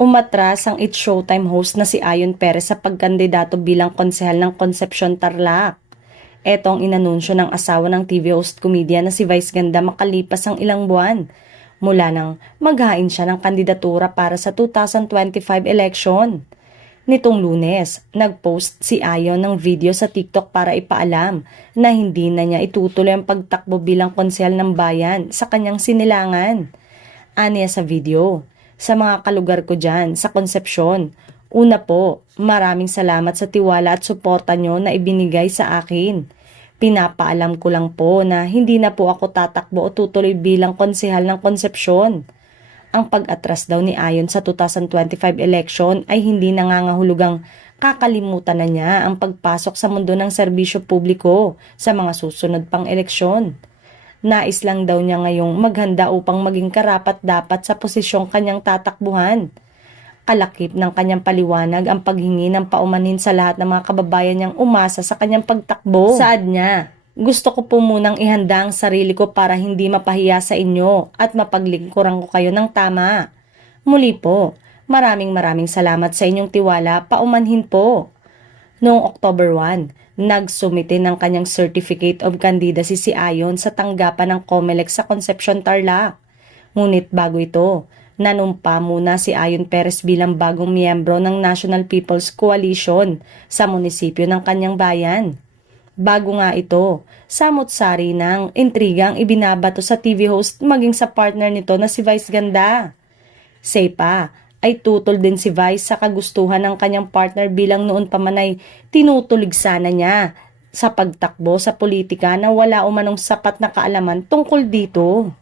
Umatras ang It's Showtime host na si Ayon Perez sa pagkandidato bilang konsehal ng Concepcion Tarlac. Ito ang inanunsyo ng asawa ng TV host comedian na si Vice Ganda makalipas ang ilang buwan mula nang maghain siya ng kandidatura para sa 2025 election. Nitong Lunes, nagpost si Ayon ng video sa TikTok para ipaalam na hindi na niya itutuloy ang pagtakbo bilang konsehal ng bayan sa kanyang sinilangan. Aniya sa video, sa mga kalugar ko dyan sa Concepcion, una po, maraming salamat sa tiwala at suporta nyo na ibinigay sa akin. Pinapaalam ko lang po na hindi na po ako tatakbo o tutuloy bilang konsehal ng Concepcion. Ang pag-atras daw ni Ayon sa 2025 election ay hindi nangangahulugang kakalimutan na niya ang pagpasok sa mundo ng serbisyo publiko sa mga susunod pang eleksyon. Nais lang daw niya ngayong maghanda upang maging karapat-dapat sa posisyong kanyang tatakbuhan. Kalakip ng kanyang paliwanag ang paghingi ng paumanhin sa lahat ng mga kababayan niyang umasa sa kanyang pagtakbo. Saad niya, gusto ko po munang ihanda ang sarili ko para hindi mapahiya sa inyo at mapaglingkuran ko kayo ng tama. Muli po, maraming salamat sa inyong tiwala, paumanhin po. Noong October 1, nagsumite ng kanyang Certificate of Candidacy si Ayon sa tanggapan ng COMELEC sa Concepcion Tarlac. Ngunit bago ito, nanumpa muna si Ayon Perez bilang bagong miyembro ng National People's Coalition sa munisipyo ng kanyang bayan. Bago nga ito, samot-sari ng intrigang ibinabato sa TV host maging sa partner nito na si Vice Ganda. Say pa, ay tutol din si Vice sa kagustuhan ng kanyang partner bilang noon pa man ay tinutulig sana niya sa pagtakbo sa politika na wala umanong sapat na kaalaman tungkol dito.